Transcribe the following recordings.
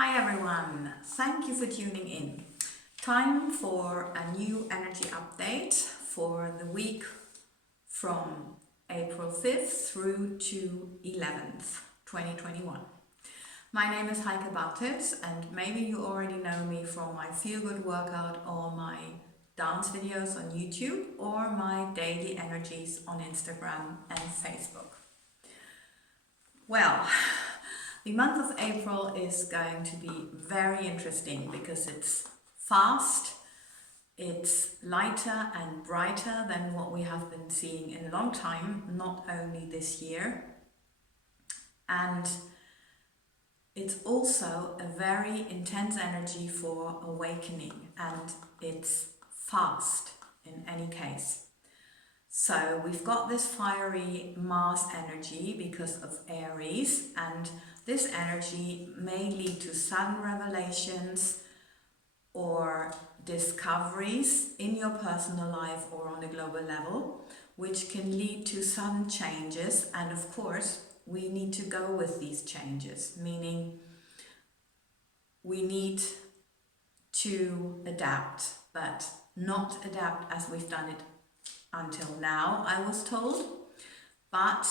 Hi everyone, thank you for tuning in. Time for a new energy update for the week from April 5th through to 11th, 2021. My name is Heike and maybe you already know me from my feel good workout or my dance videos on YouTube or my daily energies on Instagram and Facebook. Well, the month of April is going to be very interesting because it's fast, it's lighter and brighter than what we have been seeing in a long time, not only this year. And it's also a very intense energy for awakening, and it's fast in any case. So we've got this fiery Mars energy because of Aries, and this energy may lead to sudden revelations or discoveries in your personal life or on a global level, which can lead to sudden changes. And of course, we need to go with these changes, meaning we need to adapt, but not adapt as we've done it until now, I was told, but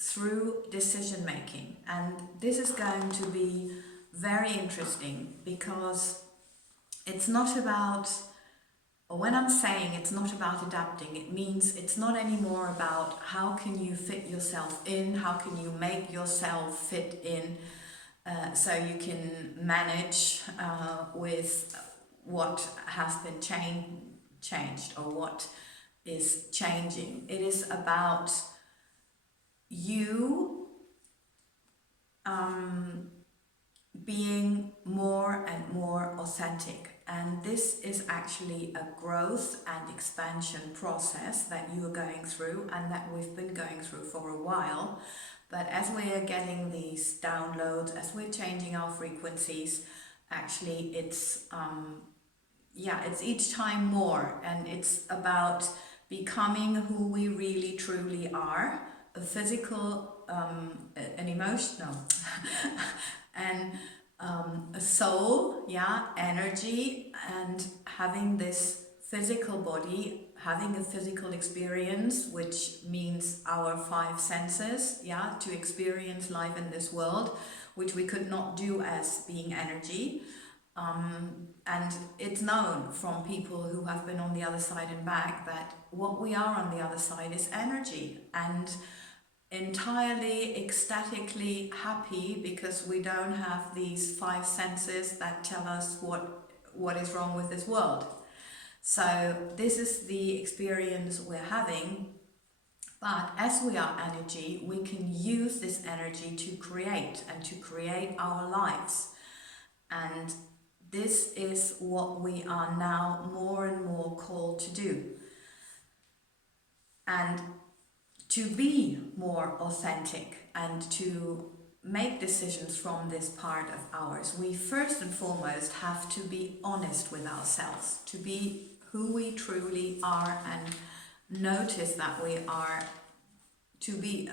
through decision making. And this is going to be very interesting because it's not about, or when I'm saying it's not about adapting, it means it's not anymore about how can you fit yourself in, how can you make yourself fit in so you can manage with what has been changed or what is changing. It is about you being more and more authentic, and this is actually a growth and expansion process that you are going through and that we've been going through for a while. But as we are getting these downloads, as we're changing our frequencies, actually it's it's each time more, and it's about becoming who we really truly are, a physical, an emotional, and a soul, energy, and having this physical body, having a physical experience, which means our five senses, to experience life in this world, which we could not do as being energy. And it's known from people who have been on the other side and back that what we are on the other side is energy, and entirely ecstatically happy because we don't have these five senses that tell us what is wrong with this world. So this is the experience we're having. But as we are energy, we can use this energy to create and to create our lives. And this is what we are now more and more called to do. And to be more authentic and to make decisions from this part of ours, we first and foremost have to be honest with ourselves, to be who we truly are and notice that we are to be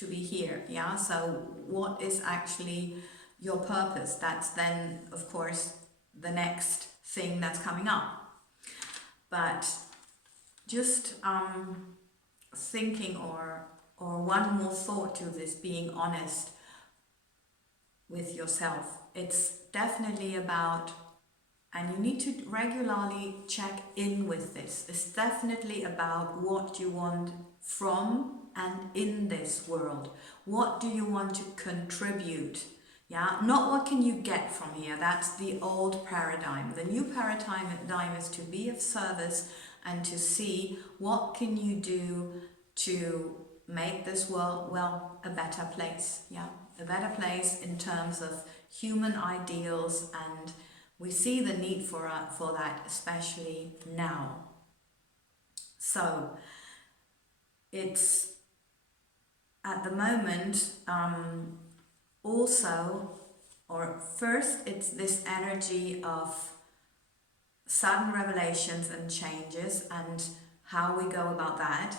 here. So what is actually your purpose? That's then, of course, the next thing that's coming up. But just thinking or one more thought to this, being honest with yourself. It's definitely about, and you need to regularly check in with this. It's definitely about what you want from and in this world. What do you want to contribute? Not what can you get from here. That's the old paradigm. The new paradigm is to be of service and to see what can you do to make this world, well, a better place. A better place in terms of human ideals, and we see the need for that, especially now. So it's at the moment first it's this energy of sudden revelations and changes and how we go about that.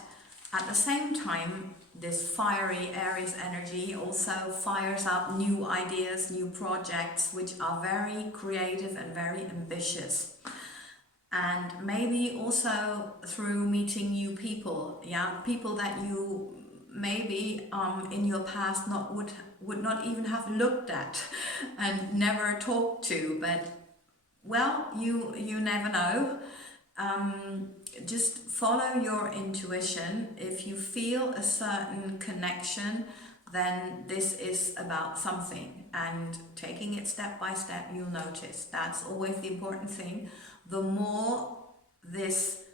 At the same time, this fiery Aries energy also fires up new ideas, new projects, which are very creative and very ambitious. And maybe also through meeting new people, people that you maybe in your past would not even have looked at and never talked to, but well, you never know. Just follow your intuition. If you feel a certain connection, then this is about something, and taking it step by step, you'll notice. That's always the important thing. The more this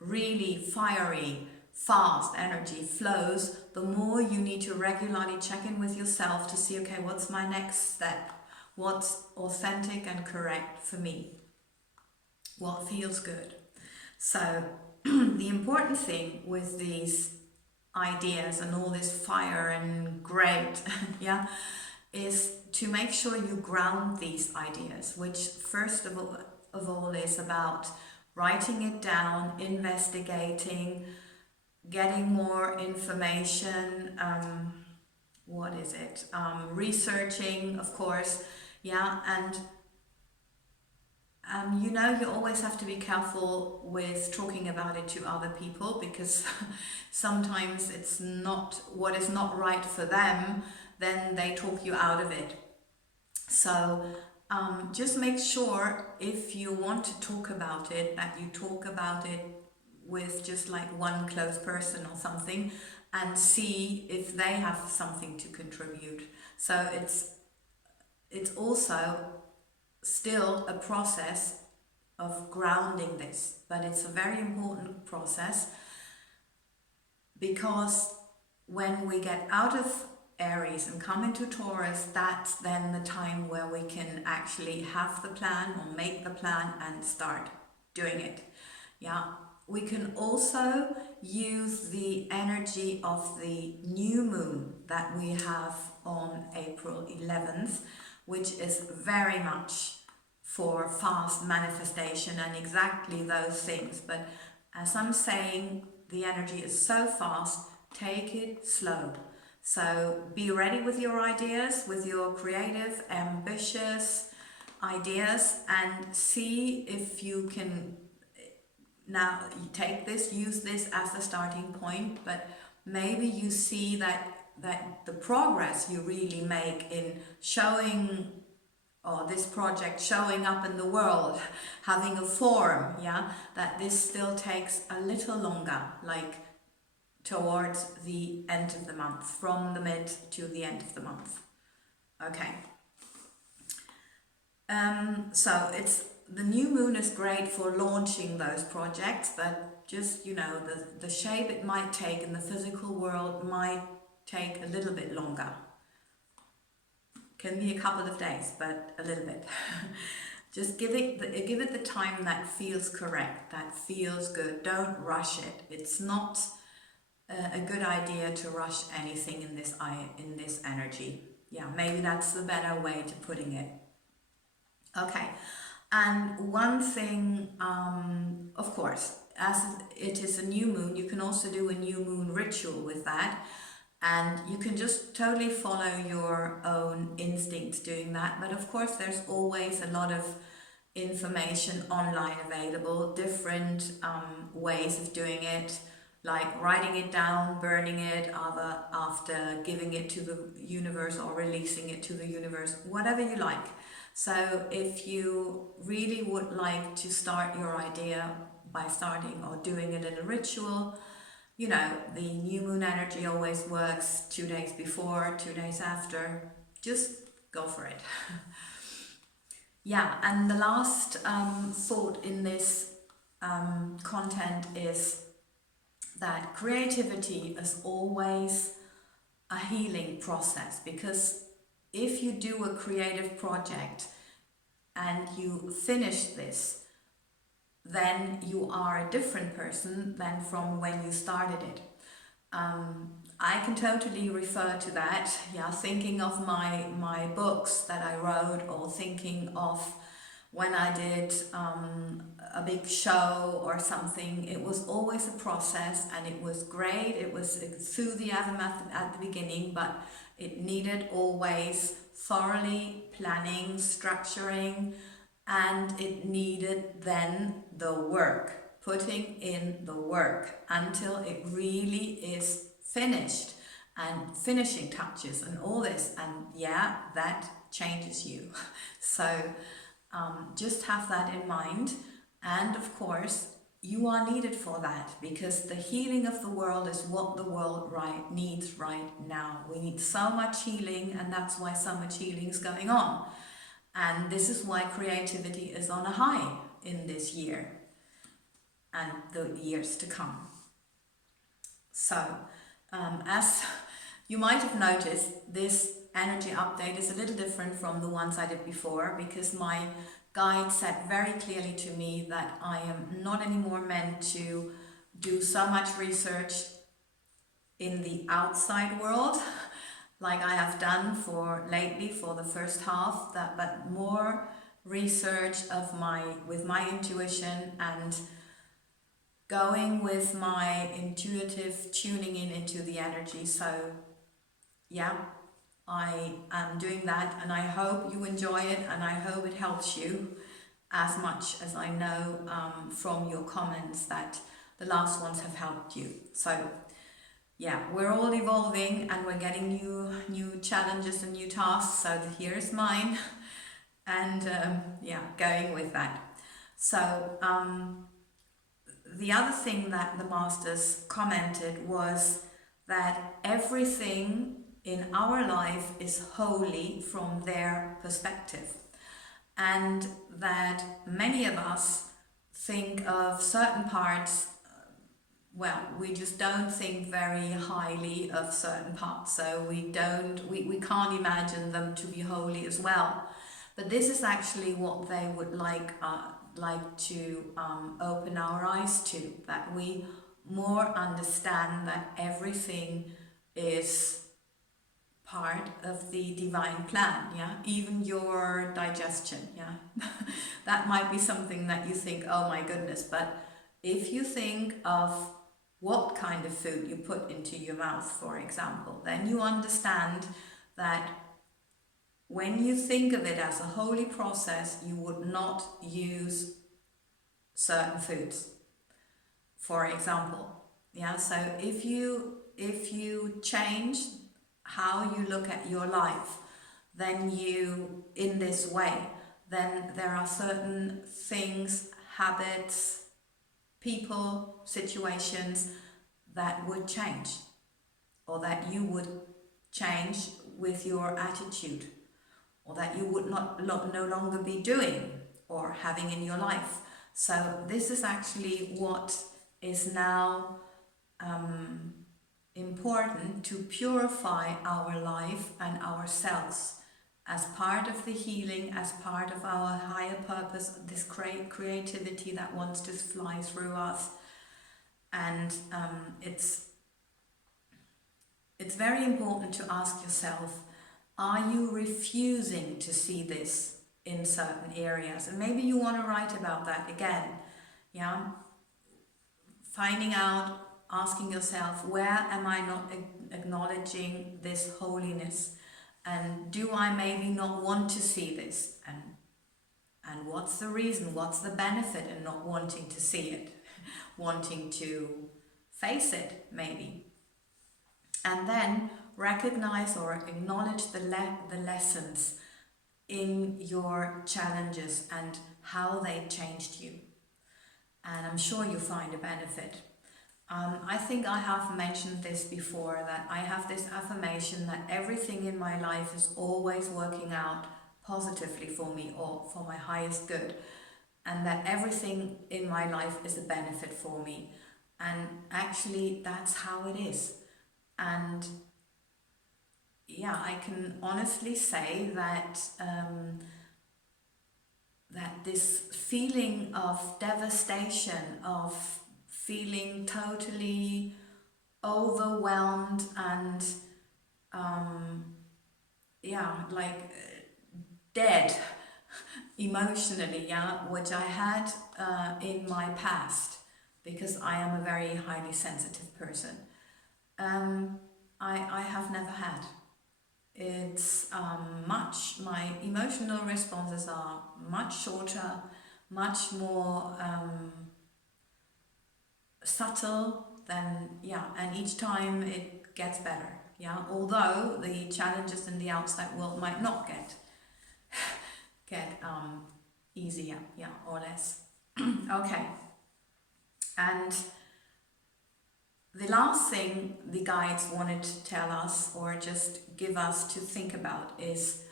really fiery, fast energy flows, the more you need to regularly check in with yourself to see, okay, what's my next step? What's authentic and correct for me? What feels good? So the important thing with these ideas and all this fire and great, is to make sure you ground these ideas, which first of all is about writing it down, investigating, getting more information, researching, of course, and you always have to be careful with talking about it to other people, because sometimes it's not what is not right for them, then they talk you out of it. So just make sure, if you want to talk about it, that you talk about it with just like one close person or something, and see if they have something to contribute. So it's also still a process of grounding this, but it's a very important process, because when we get out of Aries and come into Taurus, that's then the time where we can actually have the plan or make the plan and start doing it. We can also use the energy of the new moon that we have on April 11th, which is very much for fast manifestation and exactly those things. But as I'm saying, the energy is so fast, take it slow. So be ready with your ideas, with your creative, ambitious ideas, and see if you can now take this, use this as a starting point, but maybe you see that the progress you really make in showing, or this project showing up in the world, having a form, that this still takes a little longer, like towards the end of the month, from the mid to the end of the month. Okay. So the new moon is great for launching those projects, but just, the shape it might take in the physical world might take a little bit longer. Can be a couple of days, but a little bit. Just give it the time that feels correct, that feels good. Don't rush it. It's not a good idea to rush anything in this energy. Maybe that's the better way to putting it. Okay, and one thing, of course, as it is a new moon, you can also do a new moon ritual with that, and you can just totally follow your own instincts doing that. But of course, there's always a lot of information online available, different ways of doing it, like writing it down, burning it, after giving it to the universe or releasing it to the universe, whatever you like. So if you really would like to start your idea by starting or doing it in a ritual, the new moon energy always works 2 days before, 2 days after. Just go for it. And the last thought in this content is that creativity is always a healing process, because if you do a creative project and you finish this, then you are a different person than from when you started it. I can totally refer to that, thinking of my books that I wrote, or thinking of when I did a big show or something, it was always a process, and it was great. It was enthusiasm at the beginning, but it needed always thoroughly planning, structuring, and it needed then the work, putting in the work until it really is finished, and finishing touches and all this, and yeah, that changes you. So just have that in mind. And of course, you are needed for that, because the healing of the world is what the world needs right now. We need so much healing, and that's why so much healing is going on. And this is why creativity is on a high in this year and the years to come. So, as you might have noticed, this energy update is a little different from the ones I did before, because my guide said very clearly to me that I am not anymore meant to do so much research in the outside world like I have done lately for the first half, but more research with my intuition, and going with my intuitive tuning into the energy. So yeah, I am doing that, and I hope you enjoy it, and I hope it helps you as much as I know from your comments that the last ones have helped you. So yeah, we're all evolving, and we're getting new challenges and new tasks. So here's mine, and yeah, going with that. So the other thing that the masters commented was that everything in our life is holy from their perspective, and that many of us think of certain parts, well, we just don't think very highly of certain parts, so we can't imagine them to be holy as well. But this is actually what they would like to open our eyes to, that we more understand that everything is part of the divine plan, yeah, even your digestion, yeah. That might be something that you think, oh my goodness, but if you think of what kind of food you put into your mouth, for example, then you understand that when you think of it as a holy process, you would not use certain foods, for example. Yeah, so if you change how you look at your life, then in this way, then there are certain things, habits, people, situations that would change, or that you would change with your attitude, or that you would no longer be doing or having in your life. So this is actually what is now important to purify our life and ourselves as part of the healing, as part of our higher purpose, this creativity that wants to fly through us. And it's very important to ask yourself, are you refusing to see this in certain areas? And maybe you want to write about that again, yeah? Finding out, asking yourself, where am I not acknowledging this holiness? And do I maybe not want to see this? And what's the reason? What's the benefit in not wanting to see it? Wanting to face it, maybe. And then recognize or acknowledge the lessons in your challenges and how they changed you. And I'm sure you find a benefit. I think I have mentioned this before, that I have this affirmation that everything in my life is always working out positively for me, or for my highest good, and that everything in my life is a benefit for me. And actually that's how it is. And yeah, I can honestly say that that this feeling of devastation, of feeling totally overwhelmed and yeah, like dead emotionally, yeah, which I had in my past, because I am a very highly sensitive person. I have never had. It's my emotional responses are much shorter, much more subtle than, yeah, and each time it gets better, yeah, although the challenges in the outside world might not get easier, yeah, or less. Okay, and the last thing the guides wanted to tell us, or just give us to think about, is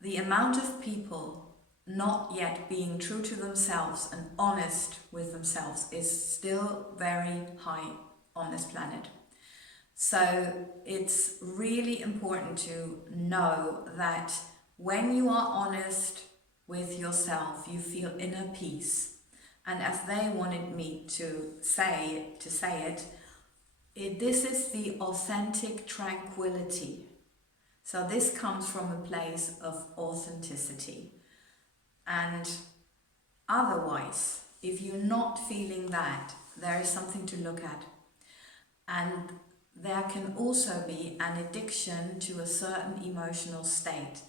the amount of people not yet being true to themselves and honest with themselves is still very high on this planet. So it's really important to know that when you are honest with yourself, you feel inner peace. And as they wanted me to say it, this is the authentic tranquility. So this comes from a place of authenticity. And otherwise, if you're not feeling that, there is something to look at. And there can also be an addiction to a certain emotional state.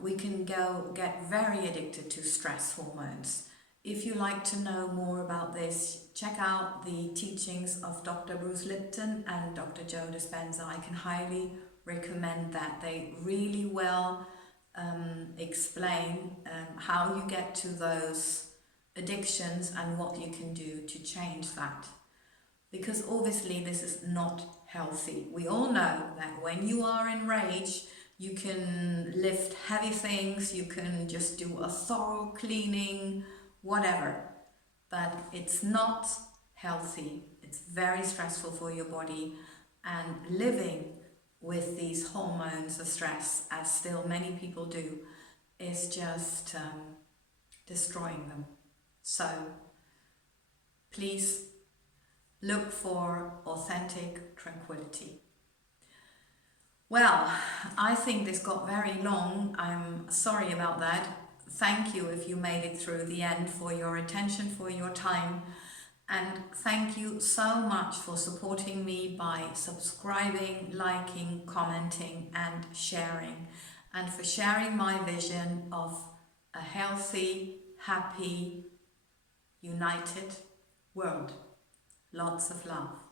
We can get very addicted to stress hormones. If you like to know more about this, check out the teachings of Dr. Bruce Lipton and Dr. Joe Dispenza. I can highly recommend that. They really well explain how you get to those addictions and what you can do to change that. Because obviously this is not healthy. We all know that when you are in rage, you can lift heavy things, you can just do a thorough cleaning, whatever. But it's not healthy. It's very stressful for your body, and living with these hormones of stress, as still many people do, is just destroying them. So please look for authentic tranquility. Well, I think this got very long. I'm sorry about that. Thank you if you made it through the end, for your attention, for your time. And thank you so much for supporting me by subscribing, liking, commenting and sharing. And for sharing my vision of a healthy, happy, united world. Lots of love.